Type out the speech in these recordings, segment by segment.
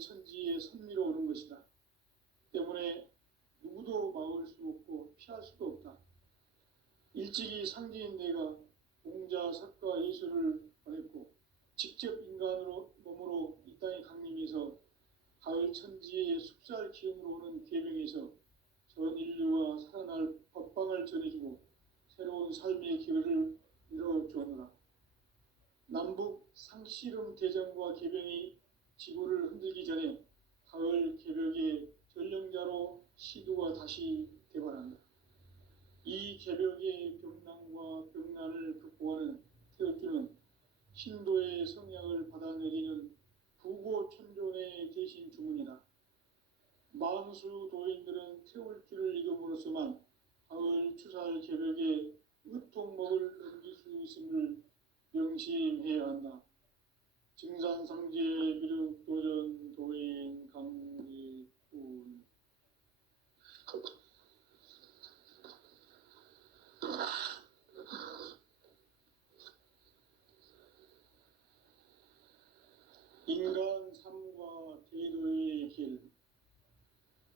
천지의 선미로 오는 것이다. 때문에 누구도 막을 수 없고 피할 수도 없다. 일찍이 상제인 내가 공자, 석가, 예수를 보냈고 직접 인간으로 몸으로 이 땅에 강림해서 가을 천지의 숙살 기운으로 오는 계명에서 전 인류가 살아날 법방을 전해주고 새로운 삶의 기회를 이뤄주었노라. 남북 상씨름 대전과 계병이 지구를 흔들기 전에 가을 개벽의 전령자로 시두가 다시 대발한다. 이 개벽의 병난과 병난을 극복하는 태극주는 신도의 성약을 받아내리는 부고천존의 대신 주문이다. 만수 도인들은 태울주를 읽음으로써만 가을 추살 개벽에 의통목을 넘길 수 있음을 명심해야 한다. 증산상제 미륵도전 도인 강리군. 인간 삶과 대도의 길.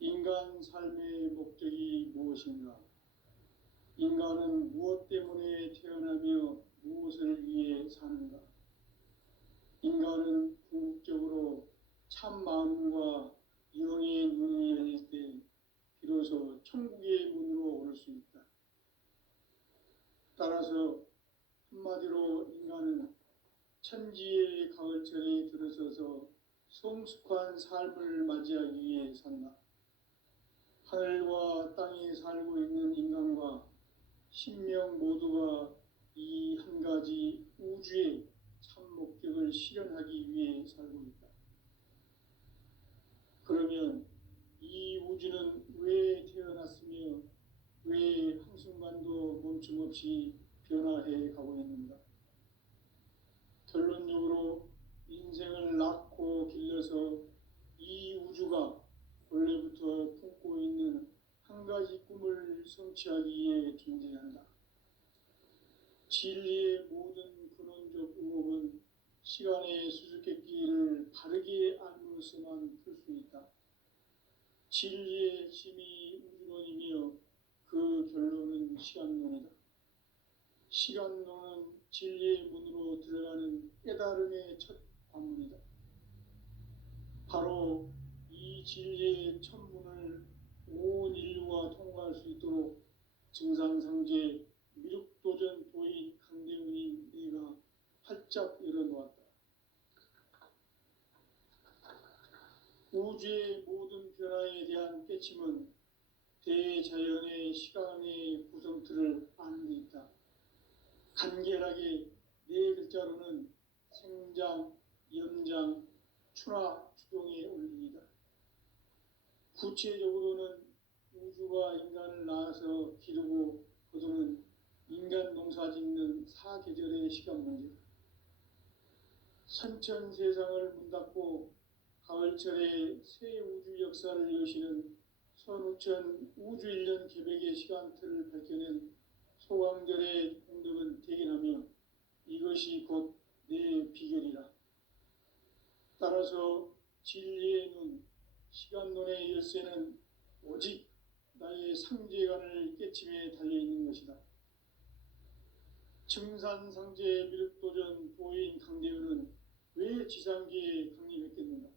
인간 삶의 목적이 무엇인가? 인간은 무엇 때문에 태어나며 무엇을 위해 사는가? 인간은 궁극적으로 참 마음과 영의 눈이 열릴 때 비로소 천국의 문으로 오를 수 있다. 따라서 한마디로 인간은 천지의 가을철에 들어서서 성숙한 삶을 맞이하기 위해 산다. 하늘과 땅에 살고 있는 인간과 신명 모두가 이 한 가지 우주의 참 목적을 실현하기 위해 살고 있다. 그러면 이 우주는 왜 태어났으며 왜 한순간도 멈춤없이 변화해 가고 있는가? 결론적으로 인생을 낳고 길러서 이 우주가 원래부터 품고 있는 한 가지 꿈을 성취하기 위해 존재한다. 진리의 모든 근원적 의혹은 시간의 수수께끼를 바르게 알므로서만 풀 수 있다. 진리의 핵심이 우주론이며 그 결론은 시간론이다. 시간론은 진리의 문으로 들어가는 깨달음의 첫 관문이다. 바로 이 진리의 첫 문을 온 인류가 통과할 수 있도록 증산상제 미륵도전 도인 강대훈인 내가 활짝 열어놓았다. 우주의 모든 변화에 대한 깨침은 대자연의 시간의 구성틀을 아는 데 있다. 간결하게 네 글자로는 생장, 염장, 추나 추동의 원리이다. 구체적으로는 우주가 인간을 낳아서 기르고 거두는 인간 농사 짓는 사계절의 시간 문제다. 선천 세상을 문 닫고 가을철에 새 우주 역사를 여시는 선우천 우주 1년 개백의 시간틀을 밝혀낸 소강절의 공덕은 대견하며 이것이 곧 내 비결이라. 따라서 진리의 눈, 시간론의 열쇠는 오직 나의 상제관을 깨침에 달려있는 것이다. 증산상제 미륵도전 도인 강대훈은 왜 지상계에 강림했겠는가?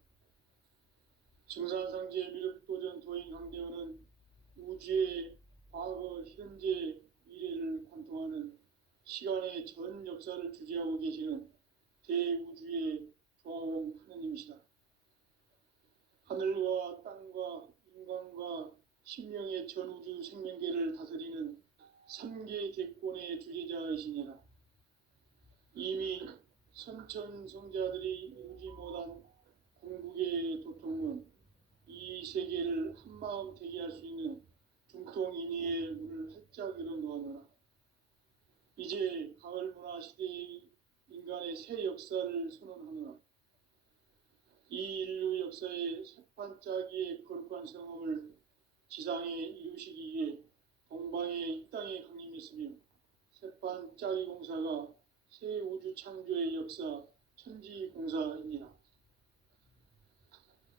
증산상제 미륵도전 도인 강대훈은 우주의 과거, 현재, 미래를 관통하는 시간의 전 역사를 주재하고 계시는 대우주의 조화원 하느님이시다. 하늘과 땅과 인간과 신명의 전우주 생명계를 다스리는 3개 객권의 주재자이시니라. 이미 선천성자들이 이루지 못한 궁극의 도통문, 이 세계를 한마음 되게 할 수 있는 중통인의의 문을 활짝 열어놓았노라. 이제 가을 문화 시대의 인간의 새 역사를 선언하노라. 이 인류 역사의 새판짜기의 거룩한 성업을 지상에 이루시기 위해 동방의 이 땅에 강림했으며 새판짜기 공사가 새 우주 창조의 역사 천지공사이니라.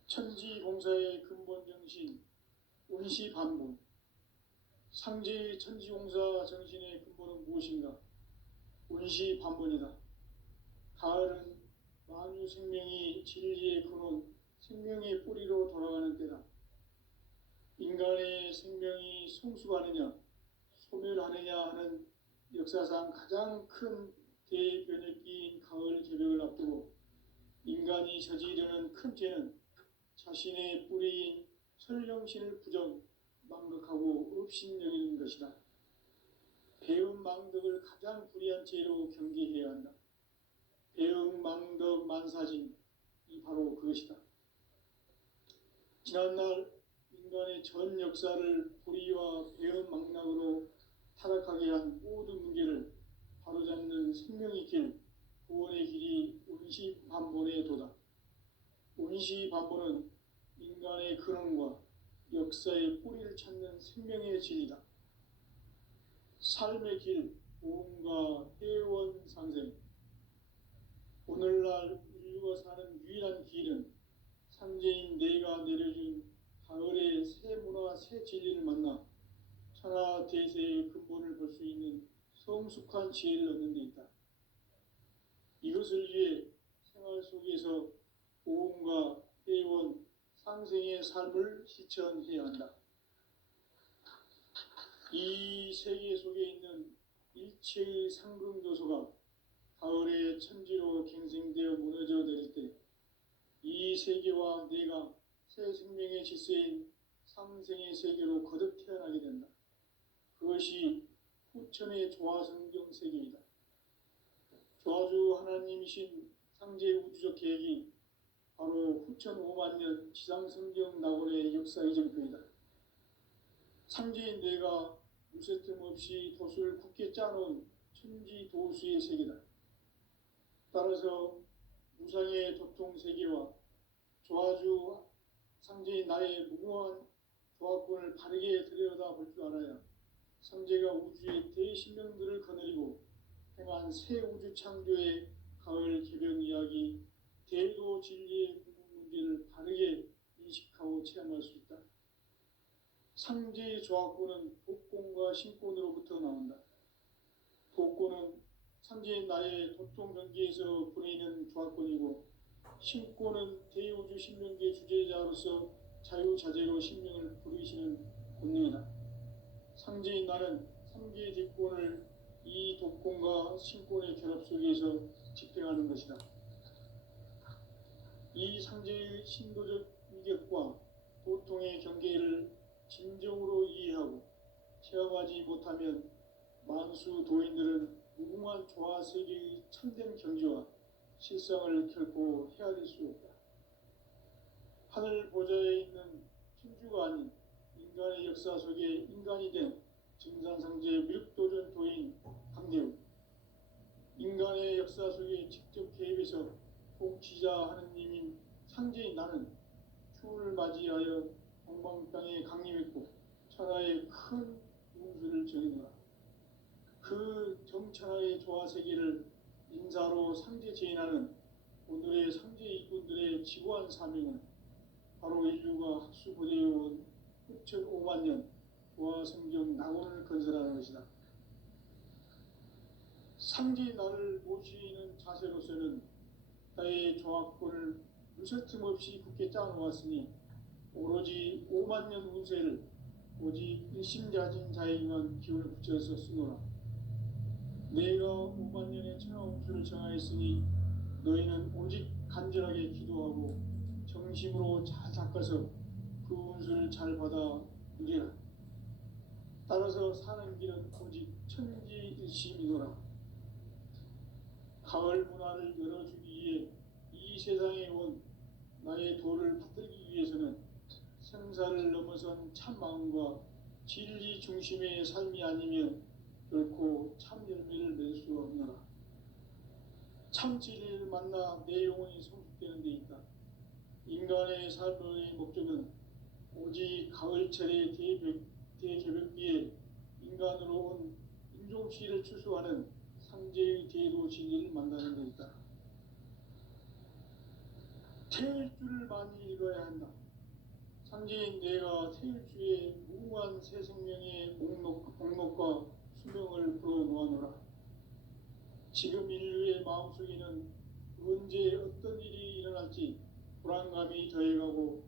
천지공사의 근본 정신, 운시반본. 상제의 천지공사 정신의 근본은 무엇인가? 운시반본이다. 가을은 만유 생명이 진리의 근원, 생명의 뿌리로 돌아가는 때다. 인간의 생명이 성숙하느냐, 소멸하느냐 하는 역사상 가장 큰 대변혁기인 가을 개벽을 앞두고 인간이 저지르는 큰 죄는 자신의 뿌리인 설령신을 부정, 망각하고 업신여기는 것이다. 배음 망덕을 가장 불의한 죄로 경계해야 한다. 배음 망덕 만사진이 바로 그것이다. 지난날 인간의 전 역사를 불의와 배음 망락으로 타락하게 한 모든 문제를 바로잡는 생명의 길, 구원의 길이 운시반본의 도다. 운시반본은 인간의 근원과 역사의 뿌리를 찾는 생명의 진리다. 삶의 길, 보험과 회원 상생. 오늘날 인류가 사는 유일한 길은 상제인 내가 내려준 가을의 새 문화, 새 진리를 만나 천하 대세의 근본을 볼 수 있는 성숙한 지혜를 얻는 데 있다. 이것을 위해 생활 속에서 보험과 회원, 상생의 삶을 실천해야 한다. 이 세계 속에 있는 일체의 상승조소가 가을의 천지로 갱생되어 무너져 내릴 때 이 세계와 내가 새 생명의 질서인 상생의 세계로 거듭 태어나게 된다. 그것이 후천의 조화성경 세계이다. 조화주 하나님이신 상제의 우주적 계획이 바로 후천 5만 년 지상성경 낙원의 역사 이정표이다. 상제인 내가 무쇠 틈 없이 도수를 굳게 짜놓은 천지 도수의 세계다. 따라서 무상의 도통 세계와 조화주 상제인 나의 무궁한 조화권을 바르게 들여다볼 줄 알아야 상제가 우주의 대신명들을 거느리고 행한 새 우주 창조의 가을 개변 이야기, 대도 진리의 문제를 바르게 인식하고 체험할 수 있다. 상제의 조화권은 독권과 신권으로부터 나온다. 독권은 상제인 나의 도통 경계에서 보내는 조화권이고, 신권은 대우주 신명계 주제자로서 자유자재로 신명을 부르시는 본능이다. 상제인 나는 3개의 뒷권을 이 독권과 신권의 결합 속에서 집행하는 것이다. 이 상제의 신도적 위격과 도통의 경계를 진정으로 이해하고 체험하지 못하면 만수 도인들은 무궁한 조화 세계의 참된 경지와 실상을 결코 헤아릴 수 없다. 하늘 보좌에 있는 천주가 아닌 인간의 역사 속에 인간이 된 증산상제 미륵도전 도인 강대우, 인간의 역사 속에 직접 개입해서 통치자 하느님인 상제인 나는 추운을 맞이하여 동방땅에 강림했고 천하의 큰 운수를 정해노라. 그 정천하의 조화세계를 인사로 상제 제인하는 오늘의 상제 이꾼들의 지구한 사명은 바로 인류가 학수고대해온 후천 5만 년 조화성경 낙원을 건설하는 것이다. 상제의 나를 모시는 자세로서는 나의 조화권을 무쇠틈 없이 굳게 짜놓았으니 오로지 5만 년 운세를 오직 일심자진 자에게만 기운을 붙여서 쓰노라. 내가 5만 년의 천하 운수를 정하였으니 너희는 오직 간절하게 기도하고 정심으로 잘 닦아서 그 운수를 잘 받아 누리라. 따라서 사는 길은 오직 천지일심이노라. 가을 문화를 열어주기 위해 이 세상에 온 나의 도를 받들기 위해서는 생사를 넘어선 참 마음과 진리 중심의 삶이 아니면 결코 참 열매를 낼 수 없노라. 참 진리를 만나 내 영혼이 성숙되는 데 있다. 인간의 삶의 목적은 오직 가을철의 대개벽기에 인간으로 온 인종시를 추수하는 상제의 대도 진리를 만나는 데 있다. 태일주를 많이 읽어야 한다. 상제인 내가 태일주의 무한 새 생명의 목록과 수명을 풀어놓아노라. 지금 인류의 마음속에는 언제 어떤 일이 일어날지 불안감이 더해가고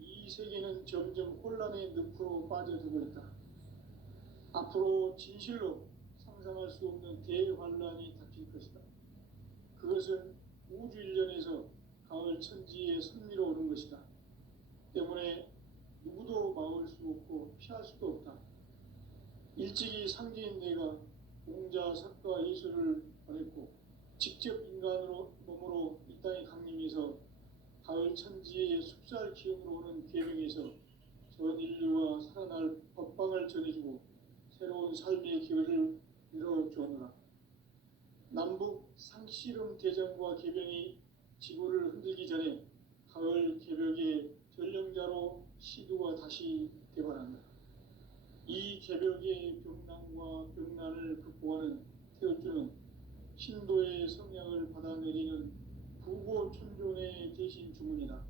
이 세계는 점점 혼란의 늪으로 빠져들고 있다. 앞으로 진실로 상상할 수 없는 대환란이 닥칠 것이다. 그것은 우주 일련에서 가을 천지의 섭리로 오는 것이다. 때문에 누구도 막을 수 없고 피할 수도 없다. 일찍이 상제인 내가 공자, 석가, 예수를 보냈고 직접 인간으로 몸으로 이 땅에 강림해서 가을 천지의 숲살 기운으로 오는 계명에서 전 인류와 살아날 법방을 전해주고 새로운 삶의 기회를 열어주었노라. 남북 상씨름 대전과 개병이 지구를 흔들기 전에 가을 개벽의 전령자로 시두가 다시 개발한다. 이 개벽의 병난과 병난을 극복하는 태울주는 신도의 성량을 받아내리는 부고천존의 대신 주문이다.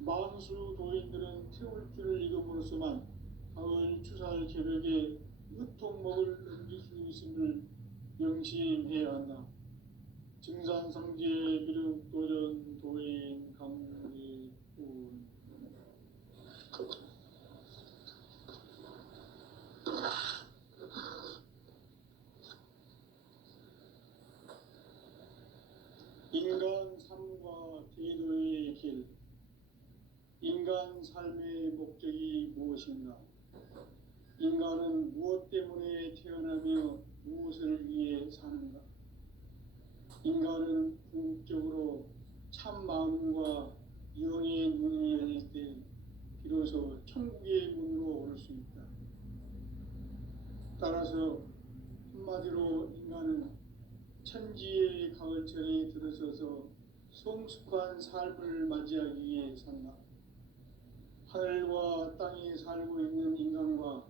만수 도인들은 태울주를 읽음으로써만 가을 추살 개벽에 으통목을 넘길 수 있음을 명심해야 한다. 증산상제 비륵 도전 도인 강리군. 인간 삶과 제도의 길. 인간 삶의 목적이 무엇인가? 인간은 무엇 때문에 태어나며 무엇을 위해 사는가? 인간은 궁극적으로 참 마음과 영의 문이 열릴 때 비로소 천국의 문으로 오를 수 있다. 따라서 한마디로 인간은 천지의 가을철에 들어서서 성숙한 삶을 맞이하기 위해 산다. 하늘과 땅에 살고 있는 인간과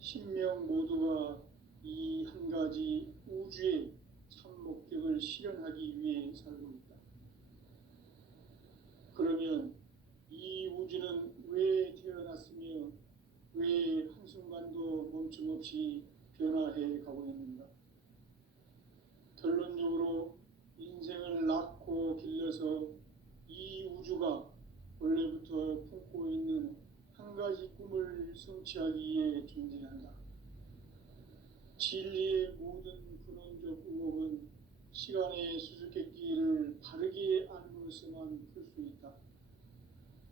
신명 모두가 이 한 가지 우주의 참 목적을 실현하기 위해 살고 있다. 그러면 이 우주는 왜 태어났으며 왜 한순간도 멈춤없이 변화해 가고 있는가? 결론적으로 인생을 낳고 길러서 이 우주가 원래부터 품고 있는 한 가지 꿈을 성취하기 위해 존재한다. 진리의 모든 근원적 의혹은 시간의 수수께끼를 바르게 알므로서만 풀 수 있다.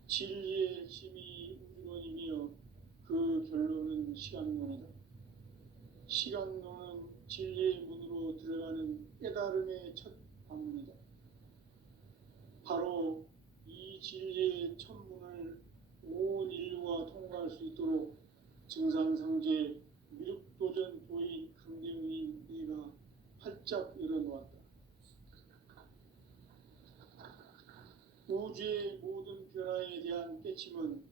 진리의 핵심이 우주론이며 그 결론은 시간론이다. 시간론은 진리의 문으로 들어가는 깨달음의 첫 방문이다. 바로 이 진리의 첫 문을 온 인류가 통과할 수 있도록 증산상제 미륵도전 도인 강대우인 네가 활짝 열어놓았다. 우주의 모든 변화에 대한 깨침은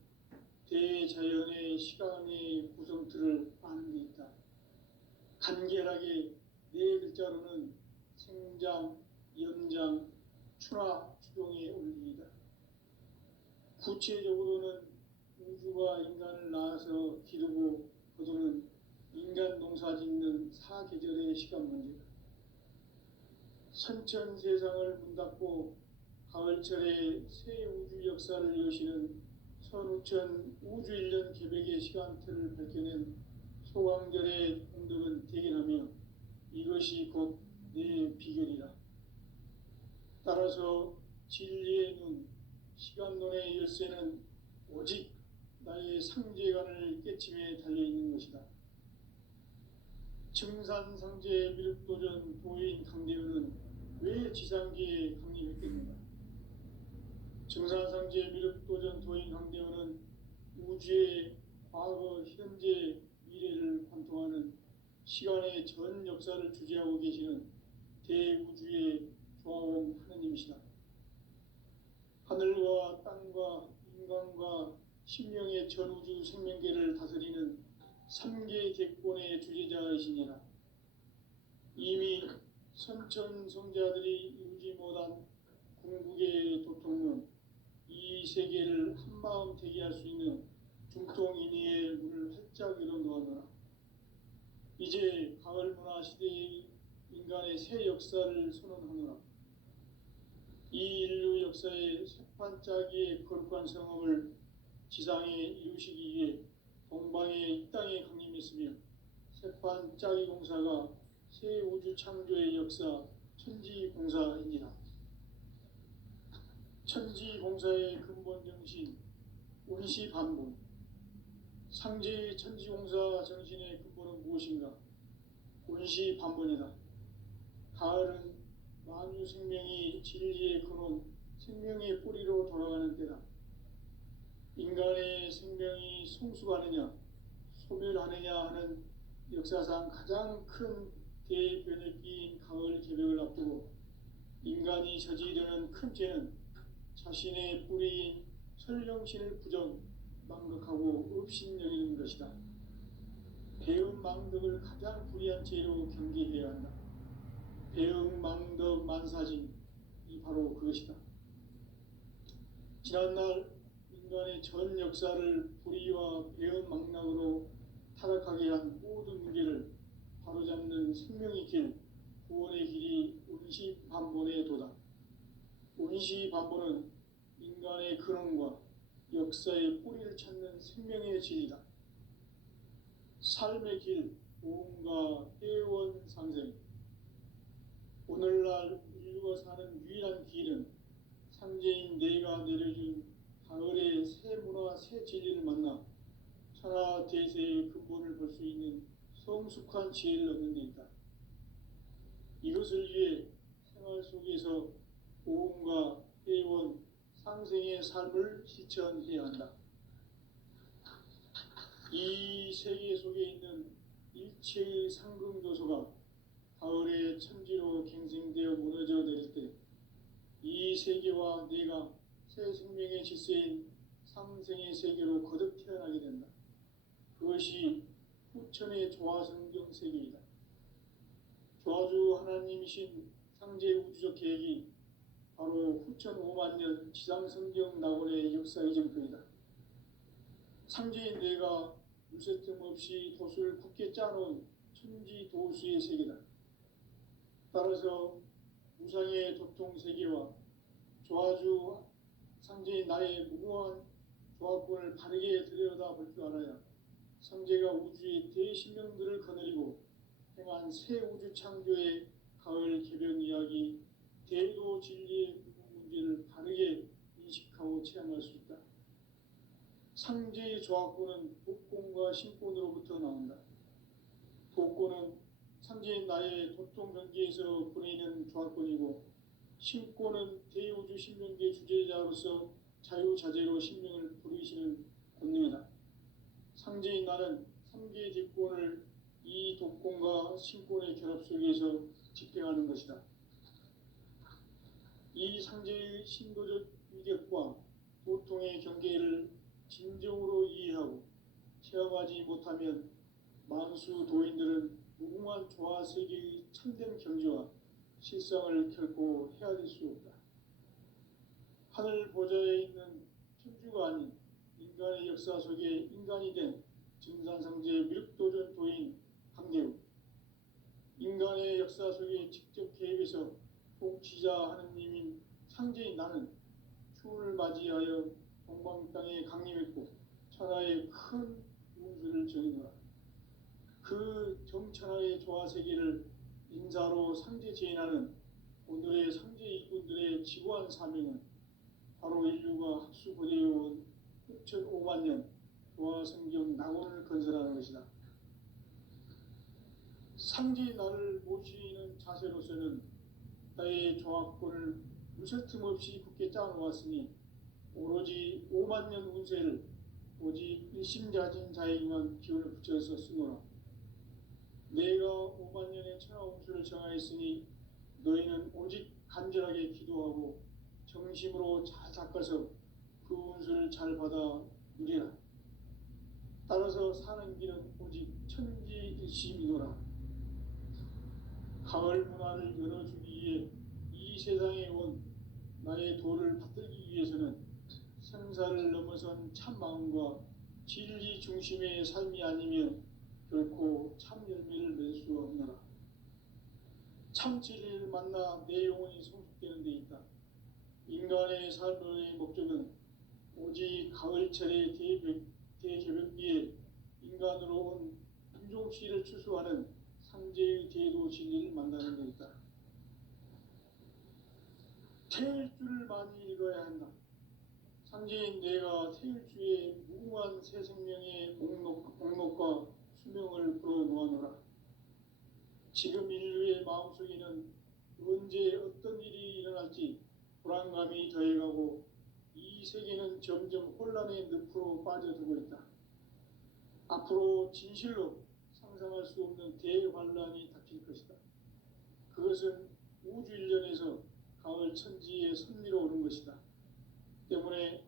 대자연의 시간의 구성틀을 아는 데 있다. 간결하게 네 글자로는 생장, 연장, 추나 추동의 원리이다. 구체적으로는 우주가 인간을 낳아서 기르고 거두는 인간 농사 짓는 사계절의 시간 문제다. 선천 세상을 문닫고 가을철에 새 우주 역사를 여시는 선우천 우주 일년 개백의 시간틀을 밝혀낸 소강절의 공덕은 대견하며 이것이 곧 내 비결이라. 따라서 진리의 눈, 시간론의 열쇠는 오직 나의 상제관을 깨침에 달려있는 것이다. 증산상제 미륵도전 도인 강대우는 왜 지상계에 강림했겠는가? 증산상제 미륵도전 도인 강대우는 우주의 과거, 현재, 미래를 관통하는 시간의 전 역사를 주재하고 계시는 대우주의 조화원 하느님이시다. 하늘과 땅과 인간과 신명의 전우주 생명계를 다스리는 3개 객본의 주제자이시니라. 이미 선천성자들이 이루지 못한 궁극의 도통은 이 세계를 한마음 되게 할 수 있는 중통인의의 문을 활짝 열어놓았노라. 이제 가을 문화 시대의 인간의 새 역사를 선언하노라. 이 인류 역사의 새판짜기의 거룩한 성험을 지상에 이루시기 위해 동방의 이 땅에 강림했으며 새판짜기 공사가 새 우주 창조의 역사 천지공사입니다. 천지공사의 근본 정신 운시반본. 상제의 천지공사 정신의 근본은 무엇인가? 운시반본이다. 가을은 만유 생명이 진리의 근원, 생명의 뿌리로 돌아가는 때다. 인간의 생명이 성숙하느냐, 소멸하느냐 하는 역사상 가장 큰 대변혁기인 가을 개벽을 앞두고 인간이 저지르는 큰 죄는 자신의 뿌리인 설령신을 망각하고 업신여기는 것이다. 배은망덕을 가장 불의한 죄로 경계해야 한다. 배은망덕 만사진이 바로 그것이다. 지난날 인간의 전 역사를 불의와 배은망락으로 타락하게 한 모든 문제를 바로잡는 생명의 길, 구원의 길이 운시반본의 도다. 운시반본은 인간의 근원과 역사의 뿌리를 찾는 생명의 진리다. 삶의 길, 보험과 회원 상생. 오늘날 인류가 사는 유일한 길은 상제인 내가 내려준 가을의 새 문화, 새 진리를 만나 천하 대세의 근본을 볼 수 있는 성숙한 지혜를 얻는 데 있다. 이것을 위해 생활 속에서 보험과 회원, 상생의 삶을 실천해야 한다. 이 세계 속에 있는 일체의 상금 요소가 가을의 천지로 갱생되어 무너져 내릴 때 이 세계와 내가 새 생명의 질서인 상생의 세계로 거듭 태어나게 된다. 그것이 후천의 조화성경 세계이다. 조화주 하나님이신 상제 우주적 계획이 바로 후천 5만 년 지상성경 낙원의 역사의 정토이다. 상제인 내가 물새 틈 없이 돛을 굳게 짜놓은 천지도수의 세계다. 따라서 무상의 도통 세계와 조화주 상제인 나의 무궁한 조화권을 바르게 들여다볼 줄 알아야 상제가 우주의 대신명들을 거느리고 행한 새 우주 창조의 가을 개벽 이야기, 대도 진리의 궁극 문제를 바르게 인식하고 체험할 수 있다. 상제의 조화권은 복권과 신권으로부터 나온다. 복권은 상제인 나의 도통 경계에서 보내는 조화권이고, 신권은 대우주 신명계 주제자로서 자유자재로 신명을 부르시는 권능이다. 상제인 나는 3개의 뒷권을 이 독권과 신권의 결합 속에서 집행하는 것이다. 이 상제의 신도적 위력과 도통의 경계를 진정으로 이해하고 체험하지 못하면 만수 도인들은 무궁한 조화 세계의 참된 경지와 실상을 결코 헤아릴 수 없다. 하늘 보좌에 있는 천주가 아닌 인간의 역사 속에 인간이 된 증산상제 미륵도전 도인 강대우, 인간의 역사 속에 직접 개입해서 통치자 하느님인 상제인 나는 추운을 맞이하여 동방 땅에 강림했고 천하의 큰 운수를 정의노라. 그 정천하의 조화세계를 인사로 상제 제인하는 오늘의 상제 일꾼들의 지구한 사명은 바로 인류가 학수고대해온 6,5만 년 조화성경 낙원을 건설하는 것이다. 상제 나를 모시는 자세로서는 나의 조화권을 무쇠 틈 없이 굳게 짜놓았으니 오로지 5만 년 운세를 오직 일심자진 자에게만 기운을 붙여서 쓰노라. 내가 5만 년의 천하 운수를 정하였으니 너희는 오직 간절하게 기도하고 정심으로 잘 닦아서 그 운수를 잘 받아 누리라. 따라서 사는 길은 오직 천지일심이노라. 가을 문화를 열어주기 위해 이 세상에 온 나의 도를 붙들기 위해서는 생사를 넘어선 참 마음과 진리 중심의 삶이 아니면 결코 참 열매를 맺을 수 없노라. 참 진리를 만나 내 영혼이 성숙되는 데 있다. 인간의 삶의 목적은 오직 가을철의 대개벽기에 인간으로 온 인종시를 추수하는 상제의 대도 진리를 만나는 데 있다. 태일주를 많이 읽어야 한다. 상제인 내가 태일주의 무궁한 새 생명의 목록과 수명을 불어놓아노라. 지금 인류의 마음속에는 언제 어떤 일이 일어날지 불안감이 더해가고 이 세계는 점점 혼란의 늪으로 빠져들고 있다. 앞으로 진실로 상상할 수 없는 대환란이 닥칠 것이다. 그것은 우주 일련에서 가을 천지의 섭리로 오는 것이다. 때문에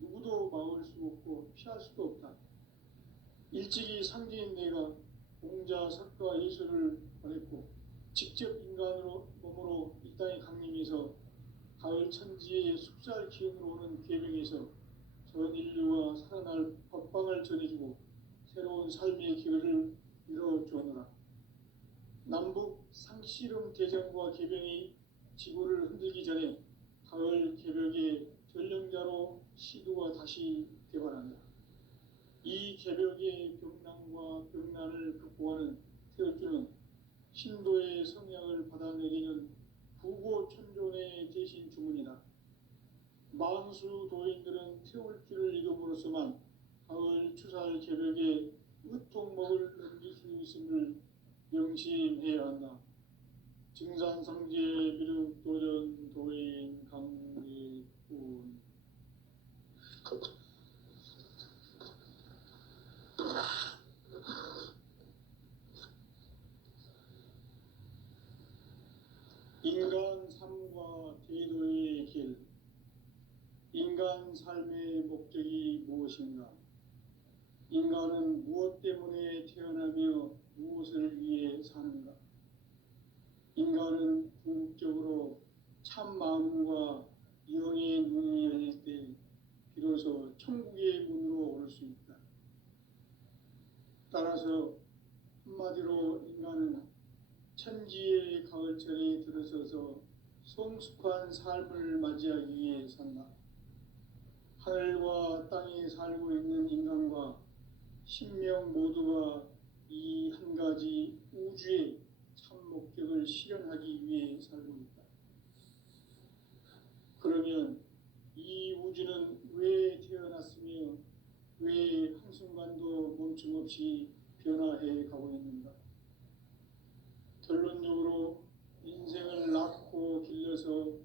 누구도 막을 수 없고 피할 수도 없다. 일찍이 상제인 내가 공자, 석가, 예수를 보냈고 직접 인간으로 몸으로 이 땅에 강림해서 가을 천지의 숲살 기운으로 오는 계명에서 전 인류와 살아날 법방을 전해주고 새로운 삶의 기회를 이뤄주었노라. 남북 상씨름 대전과 개병이 지구를 흔들기 전에 가을 개벽의 전령자로 시도가 다시 개발한다. 이 개벽의 병난과 병난을 극복하는 태울주는 신도의 성향을 받아내리는 부고천존의 대신 주문이다. 만수 도인들은 태울주를 읽음으로써만 가을 추살 개벽에 으통목을 넘길 수 있음을 명심해야 한다. 증산상제 미륵도전 도인 강례군. 인간 삶과 대도의 길. 인간 삶의 목적이 무엇인가? 인간은 무엇 때문에 태어나며 무엇을 위해 사는가? 인간은 궁극적으로 참 마음과 영의 눈이 열릴 때 비로소 천국의 문으로 오를 수 있다. 따라서 한마디로 인간은 천지의 가을철에 들어서서 성숙한 삶을 맞이하기 위해 산다. 하늘과 땅에 살고 있는 인간과 신명 모두가 이 한 가지 우주의 참 목적을 실현하기 위해 살고 있다. 그러면 이 우주는 왜 태어났으며 왜 한순간도 멈춤없이 변화해 가고 있는가? 결론적으로 인생을 낳고 길러서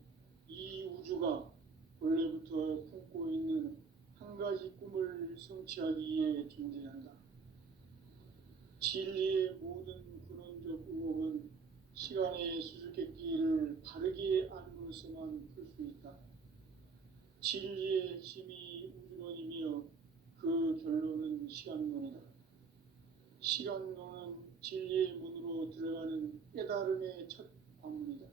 이 우주가 원래부터 품고 있는 한 가지 꿈을 성취하기 위해 존재한다. 진리의 모든 근원적 의혹은 시간의 수수께끼를 바르게 알므로서만 풀 수 있다. 진리의 핵심이 우주론이며 그 결론은 시간론이다. 시간론은 진리의 문으로 들어가는 깨달음의 첫 관문이다.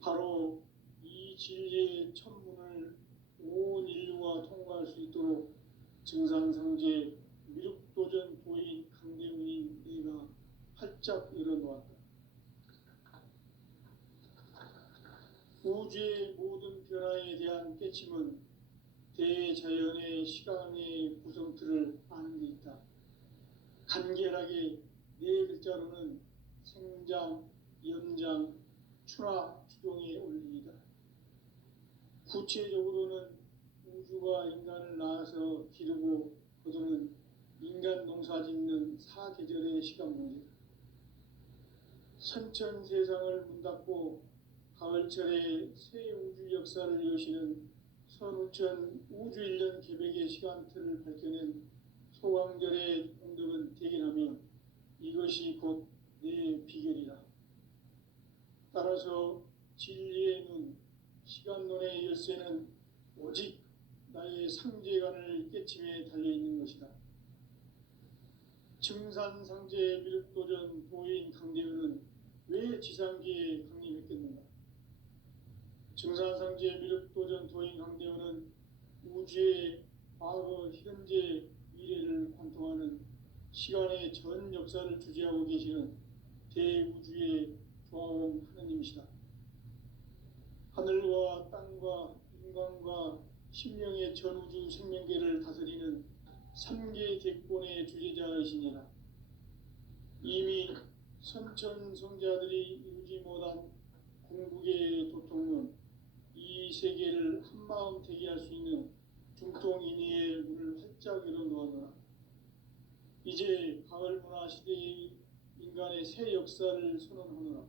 바로 이 진리의 첫 문을 온 인류가 통과할 수 있도록 증산상제 미륵도전 도인 강대훈인 내가 활짝 열어놓았다. 우주의 모든 변화에 대한 깨침은 대자연의 시간의 구성틀을 아는 데 있다. 간결하게 네 글자로는 생장, 연장, 추나 추동의 원리이다. 구체적으로는 우주가 인간을 낳아서 기르고 거두는 인간 농사 짓는 사계절의 시간 문제다. 선천 세상을 문 닫고 가을철에 새 우주 역사를 여시는 선우천 우주 1년 개벽의 시간틀을 밝혀낸 소강절의 공덕은 대견하며 이것이 곧 내 비결이다. 따라서 진리의 눈, 시간론의 열쇠는 오직 나의 상제관을 깨침에 달려있는 것이다. 증산상제 미륵도전 도인 강대현은 왜 지상계에 강림했겠는가? 증산상제 미륵도전 도인 강대원은 우주의 과거, 현재, 미래를 관통하는 시간의 전 역사를 주재하고 계시는 대우주의 조화원 하느님이시다. 하늘과 땅과 인간과 신명의 전우주 생명계를 다스리는 삼계 대권의 주재자이시니라. 이미 선천성자들이 이루지 못한 궁극의 도통은 이 세계를 한마음 되게 할 수 있는 중통인의의 문을 활짝 열어놓았노라. 이제 가을 문화 시대의 인간의 새 역사를 선언하노라.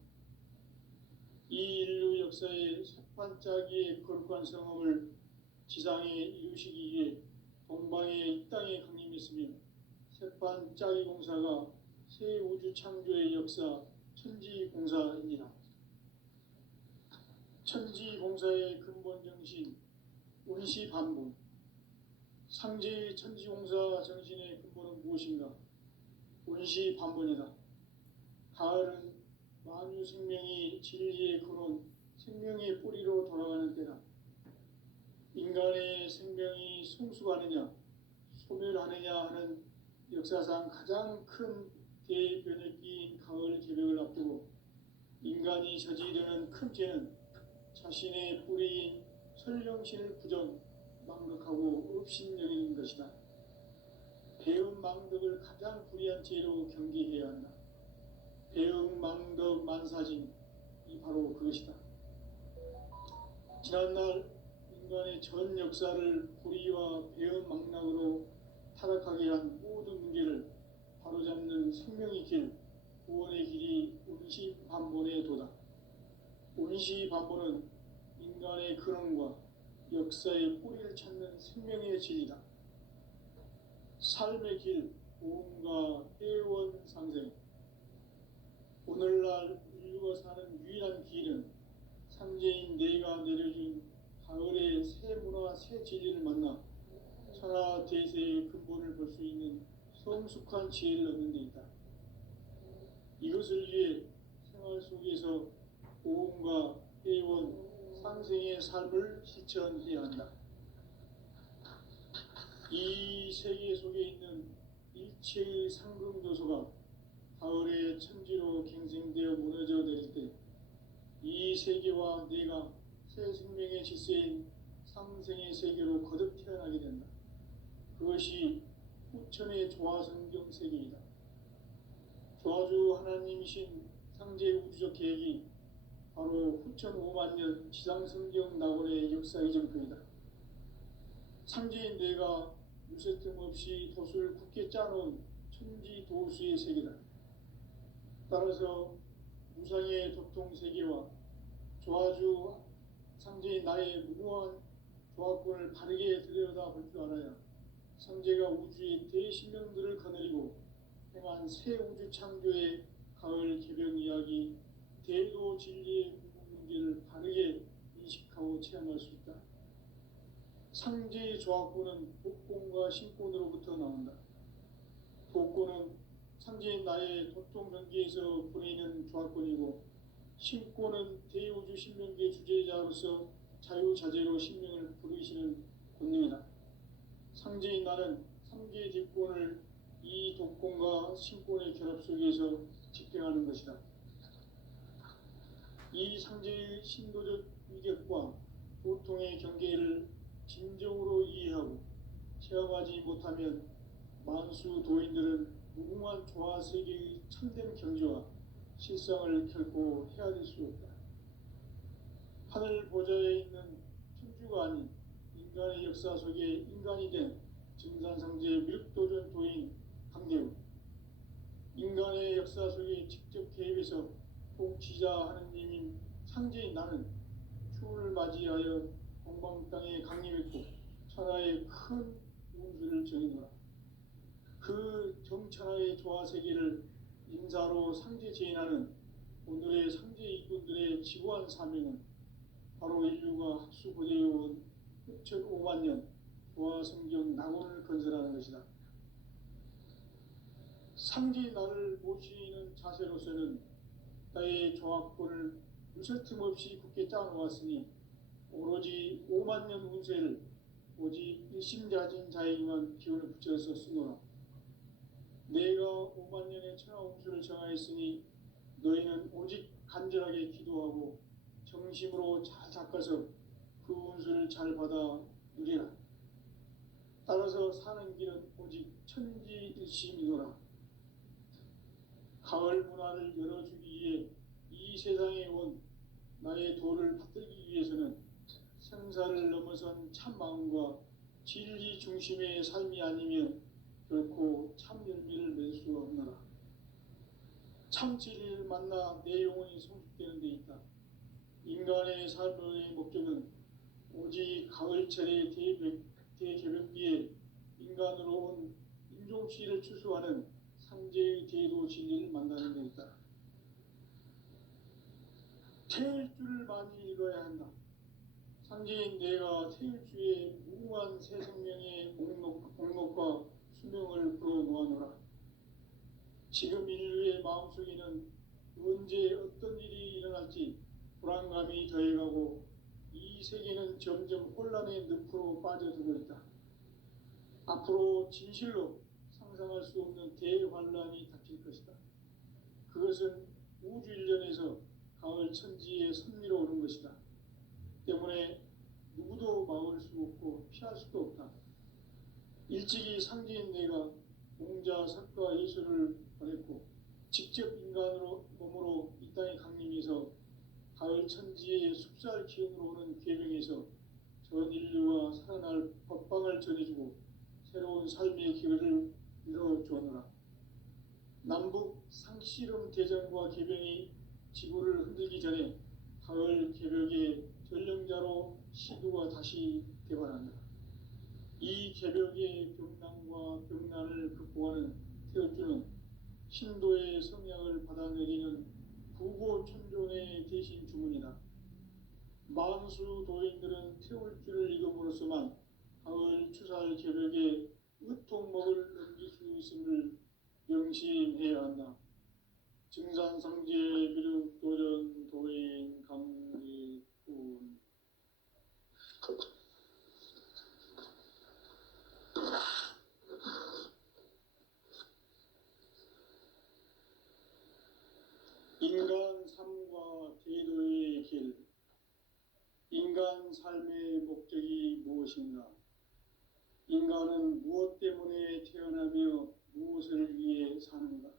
이 인류 역사의 새반짝이의 거룩한 성험을 지상에 이루시기 위해 동방의 이 땅에 강림했으며 새반짝이 공사가 새 우주 창조의 역사 천지공사이니라. 천지공사의 근본 정신 운시반본. 상제의 천지공사 정신의 근본은 무엇인가? 운시반본이다. 가을은 만유 생명이 진리의 근원, 생명의 뿌리로 돌아가는 때다. 인간의 생명이 성숙하느냐, 소멸하느냐 하는 역사상 가장 큰 대변혁기인 가을 개벽을 앞두고 인간이 저지르는 큰 죄는 자신의 뿌리인 설령신을 부정, 망덕하고 업신여기는 것이다. 배은 망덕을 가장 불의한 죄로 경계해야 한다. 배은 망덕 만사진이 바로 그것이다. 지난날 인간의 전 역사를 불의와 배은 망락으로 타락하게 한 모든 문제를 바로잡는 생명의 길, 구원의 길이 운시반본의 도다. 운시반본은 인간의 근원과 역사의 뿌리를 찾는 생명의 진리다. 삶의 길, 보험과 회원 상생. 오늘날 인류가 사는 유일한 길은 상제인 내가 내려준 가을의 새 문화, 새 진리를 만나 천하 대세의 근본을 볼 수 있는 성숙한 지혜를 얻는 데 있다. 이것을 위해 생활 속에서 보험과 회원, 상생의 삶을 실천해야 한다. 이 세계 속에 있는 일체의 상금도서가 가을의 천지로 갱생되어 무너져 내릴 때 이 세계와 내가 새 생명의 질서인 상생의 세계로 거듭 태어나게 된다. 그것이 후천의 조화성경 세계이다. 조화주 하나님이신 상제 우주적 계획이 바로 후천 5만 년 지상성경 낙원의 역사 이정표이다. 상제인 내가 무쇠 틈 없이 돛을 굳게 짜놓은 천지 도수의 세계다. 따라서 무상의 도통 세계와 조화주 상제인 나의 무모한 조화권을 바르게 들여다볼 줄 알아야 상제가 우주의 대신명들을 거느리고 행한 새 우주 창조의 가을 개벽 이야기, 대도 진리의 궁극 문제를 바르게 인식하고 체험할 수 있다. 상제의 조화권은 복권과 신권으로부터 나온다. 복권은 상제인 나의 도통 경계에서 보내는 조화권이고, 신권은 대우주 신명계 주제자로서 자유자재로 신명을 부르시는 권능이다. 상제인 나는 3개 뒷권을 이 독권과 신권의 결합 속에서 집행하는 것이다. 이 상제의 신도적 위격과 보통의 경계를 진정으로 이해하고 체험하지 못하면 만수 도인들은 무궁한 조화세계의 참된 경지와 실상을 결코 헤아릴 수 없다. 하늘 보좌에 있는 천주가 아닌 인간의 역사 속에 인간이 된 증산상제 미륵도전 도인 강대우, 인간의 역사 속에 직접 개입해서 통치자 하느님인 상제인 나는 추운을 맞이하여 동방 땅에 강림했고 천하의 큰 운수를 정해놓아 그 정천하의 조화세계를 인사로 상제 제인하는 오늘의 상제 일꾼들의 지구한 사명은 바로 인류가 학수고대해온 6,5만 년 조화성경 낙원을 건설하는 것이다. 상제 나를 모시는 자세로서는 나의 조화권을 무설틈 없이 굳게 짜놓았으니 오로지 5만 년 운세를 오직 일심자진 자에게만 기운을 붙여서 쓰노라. 내가 5만 년의 천하 운수를 정하였으니 너희는 오직 간절하게 기도하고 정심으로 잘 닦아서 그 운수를 잘 받아 누리라. 따라서 사는 길은 오직 천지일심이노라. 가을 문화를 열어주기 위해 이 세상에 온 나의 도를 받들기 위해서는 생사를 넘어선 참 마음과 진리 중심의 삶이 아니면 결코 참 열매를 맺을 수 없노라. 참 진리를 만나 내 영혼이 성숙되는 데 있다. 인간의 삶의 목적은 오직 가을철의 대개벽기에 인간으로 온 인종씨를 추수하는 상제의 대도 진리를 만나는 데 있다. 태일 줄을 많이 읽어야 한다. 상제인 내가 태일주의 무궁한 새 생명의 목록과 수명을 풀어놓아노라. 지금 인류의 마음속에는 언제 어떤 일이 일어날지 불안감이 더해가고 이 세계는 점점 혼란의 늪으로 빠져들고 있다. 앞으로 진실로 상상할 수 없는 대환란이 닥칠 것이다. 그것은 우주 일련에서 가을 천지에 선미로 오는 것이다. 때문에 누구도 막을 수 없고 피할 수도 없다. 일찍이 상제인 내가 공자, 석가, 예수를 보냈고 직접 인간으로 몸으로 이 땅에 강림해서 가을 천지의 숲살 기운으로 오는 계명에서 전 인류와 살아날 법방을 전해주고 새로운 삶의 기회를 이뤄주었노라. 남북 상씨름 대전과 계병이 지구를 흔들기 전에 가을 개벽의 전령자로 시도가 다시 개발한다. 이 개벽의 병난과 병난을 극복하는 태엽주는 신도의 성향을 받아내리는 부고천존의 대신 주문이다. 만수 도인들은 태울주를 읽음으로써만 가을 추살 개벽에 으통먹을 넘길 수 있음을 명심해야 한다. 증산상제 비륵도전 도인 강리군. 인간 삶과 대도의 길. 인간 삶의 목적이 무엇인가? 인간은 무엇 때문에 태어나며 무엇을 위해 사는가?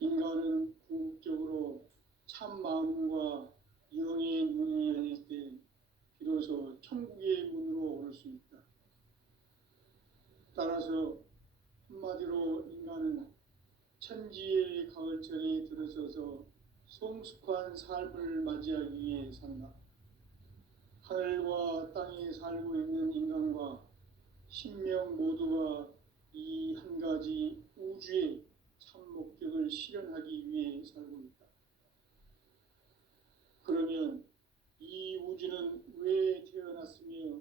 인간은 궁극적으로 참 마음과 영의 눈이 열릴 때 비로소 천국의 문으로 오를 수 있다. 따라서 한마디로 인간은 천지의 가을철에 들어서서 성숙한 삶을 맞이하기 위해 산다. 하늘과 땅에 살고 있는 인간과 신명 모두가 이 한 가지 우주의 참 목적을 실현하기 위해 살고 있다. 그러면 이 우주는 왜 태어났으며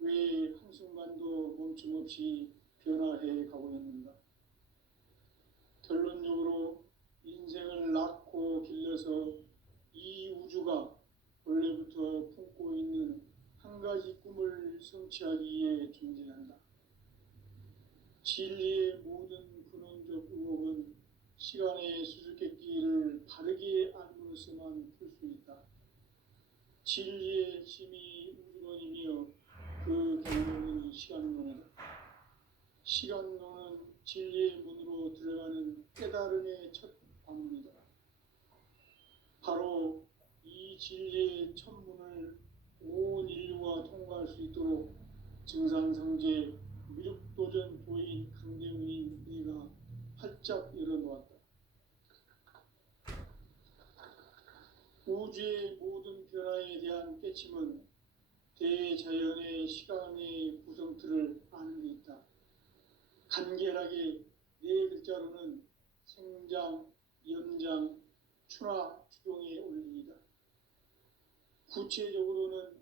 왜 한순간도 멈춤없이 변화해 가고 있는가? 결론적으로 인생을 낳고 길러서 이 우주가 원래부터 품고 있는 한 가지 꿈을 성취하기 위해 존재한다. 진리의 모든 근원적 의혹은 시간의 수수께끼를 바르게 알므로서만 풀 수 있다. 진리의 힘이 우주론이며 그 결론은 시간론이다. 시간론은 진리의 문으로 들어가는 깨달음의 첫 관문이다. 바로 이 진리의 첫 문을 온 인류가 통과할 수 있도록 증산상제 미륵도전 도인 강대우인 네가 활짝 열어놓았다. 우주의 모든 변화에 대한 깨침은 대자연의 시간의 구성틀을 아는 데 있다. 간결하게 네 글자로는 생장, 연장, 추나 추동의 원리이다. 구체적으로는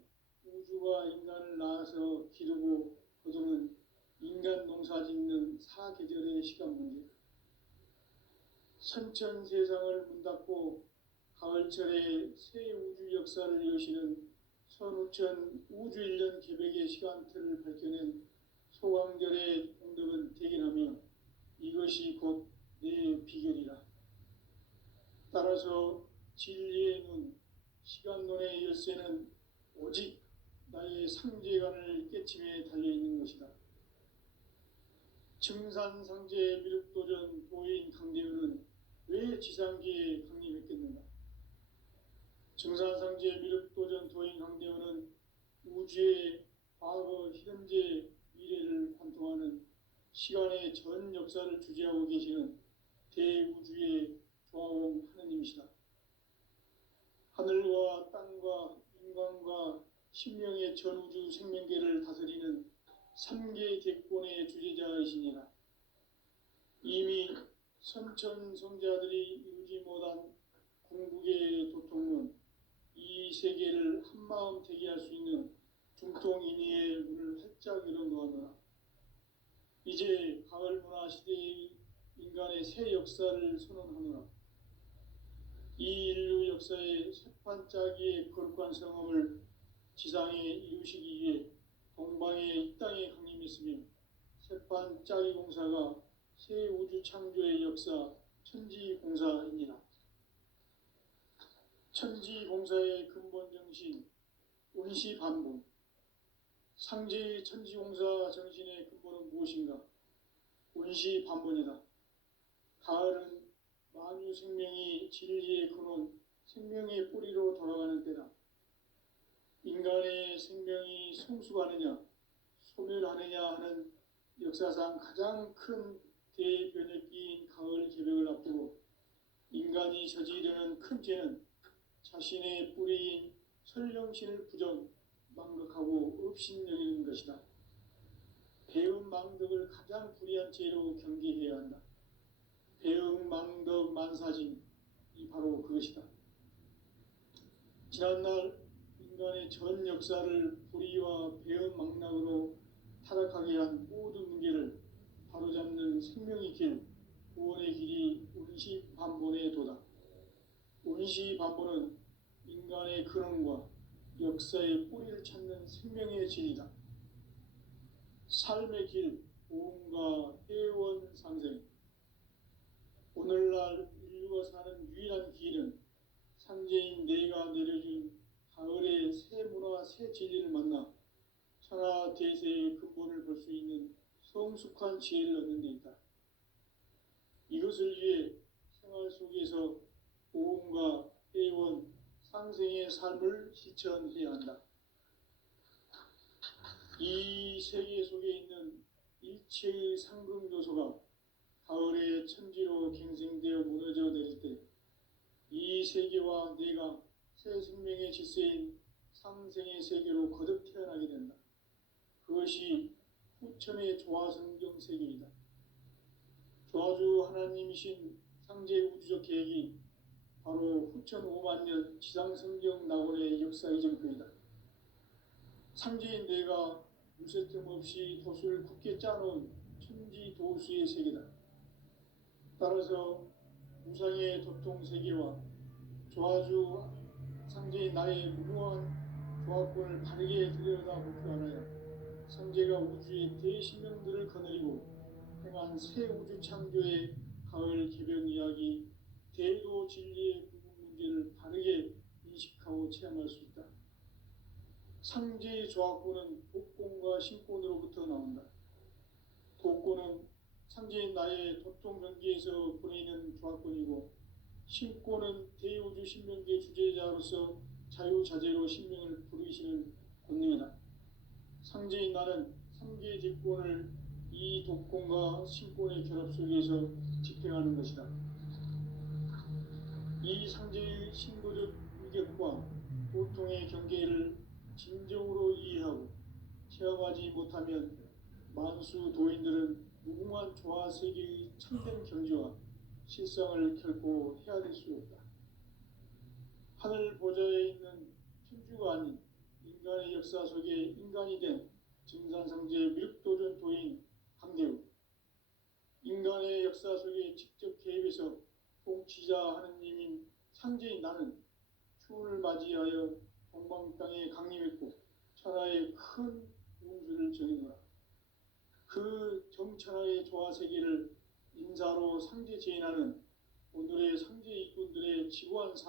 우주가 인간을 낳아서 기르고 거두는 인간 농사 짓는 사계절의 시간 문제다. 선천 세상을 문 닫고 가을철에 새 우주 역사를 여시는 선우천 우주일년 계백의 시간틀을 밝혀낸 소강절의 공덕은 대견하며 이것이 곧 내 비결이라. 따라서 진리의 눈, 시간론의 열쇠는 오직 나의 상제관을 깨침에 달려있는 것이다. 증산상제 미륵도전 도인 강대현은 왜 지상계에 강림했겠는가? 증산상제 미륵도전 도인 강대현은 우주의 과거, 현재, 미래를 관통하는 시간의 전 역사를 주재하고 계시는 대우주의 조화원 하느님이시다. 하늘과 땅과 인간과 신명의 전우주 생명계를 다스리는 3개 대권의 주재자이시니라. 이미 선천성자들이 이루지 못한 궁극의 도통은 이 세계를 한마음 되게 할 수 있는 중통인의의 문을 활짝 열어놓았노라. 이제 가을 문화 시대의 인간의 새 역사를 선언하노라. 이 인류 역사의 새판짜기의 거룩한 성험을 지상에 이루시기 위해 동방의 이 땅에 강림했으며 새판짜기 공사가 새 우주 창조의 역사 천지공사이니라. 천지공사의 근본 정신 운시반본. 상제의 천지공사 정신의 근본은 무엇인가? 운시반본이다. 가을은 만유 생명이 진리의 근원, 생명의 뿌리로 돌아가는 때다. 인간의 생명이 성숙하느냐, 소멸하느냐 하는 역사상 가장 큰 대변혁기인 가을 개벽을 앞두고 인간이 저지르는 큰 죄는 자신의 뿌리인 설령신을 부정, 망극하고 업신여기는 것이다. 배음 망덕을 가장 불의한 죄로 경계해야 한다. 배음 망덕 만사징이 바로 그것이다. 지난날 인간의 전 역사를 불의와 배음 망락으로 타락하게 한 모든 문제를 바로잡는 생명의 길, 구원의 길이 운시반본의 도다. 운시반본은 인간의 근원과 역사의 뿌리를 찾는 생명의 진리다. 삶의 길, 보험과 회원 상생. 오늘날 인류가 사는 유일한 길은 상제인 내가 내려준 가을의 새 문화, 새 진리를 만나 천하 대세의 근본을 볼 수 있는 성숙한 지혜를 얻는 데 있다. 이것을 위해 생활 속에서 보험과 회원, 상생의 삶을 실천해야 한다. 이 세계 속에 있는 일체의 상극 요소가 가을의 천지로 갱생되어 무너져 내릴 때 이 세계와 내가 새 생명의 질서인 상생의 세계로 거듭 태어나게 된다. 그것이 후천의 조화성경 세계이다. 조화주 하나님이신 상제 우주적 계획이 바로 후천 5만 년 지상성경 낙원의 역사 이정표이다. 상제인 내가 무쇠틈 없이 도수를 굳게 짜놓은 천지도수의 세계다. 따라서 무상의 도통 세계와 조화주 상제인 나의 무궁한 조화권을 바르게 들여다보기 하여 상제가 우주의 대신명들을 거느리고 행한 새 우주 창조의 가을 개변 이야기, 대도 진리의 구분 문제를 바르게 인식하고 체험할 수 있다. 상제의 조화권은 독권과 신권으로부터 나온다. 독권은 상제인 나의 도통 경계에서 보내는 조화권이고, 신권은 대우주 신명계 주제자로서 자유자재로 신명을 부르시는 권능이다. 상제인 나는 3개의 대권을 이 독권과 신권의 결합 속에서 집행하는 것이다. 이 상제의 신도적 위격과 보통의 경계를 진정으로 이해하고 체험하지 못하면 만수 도인들은 무궁한 조화 세계의 참된 경지와 실상을 결코 헤아릴 수 없다. 하늘 보좌에 있는 천주가 아닌 인간의 역사 속에 인간이 된 증산상제 미륵도전 도인 강대우, 인간의 역사 속에 직접 개입해서 통치자 하느님인 상제인 나는 추운을 맞이하여 동방 사방 땅에 강림했고 천하의 큰 운수를 정했노라. 그 정천하의 조화세계를 인자로 상제 제인하는 오늘의 상제 일꾼들의 지고한 삶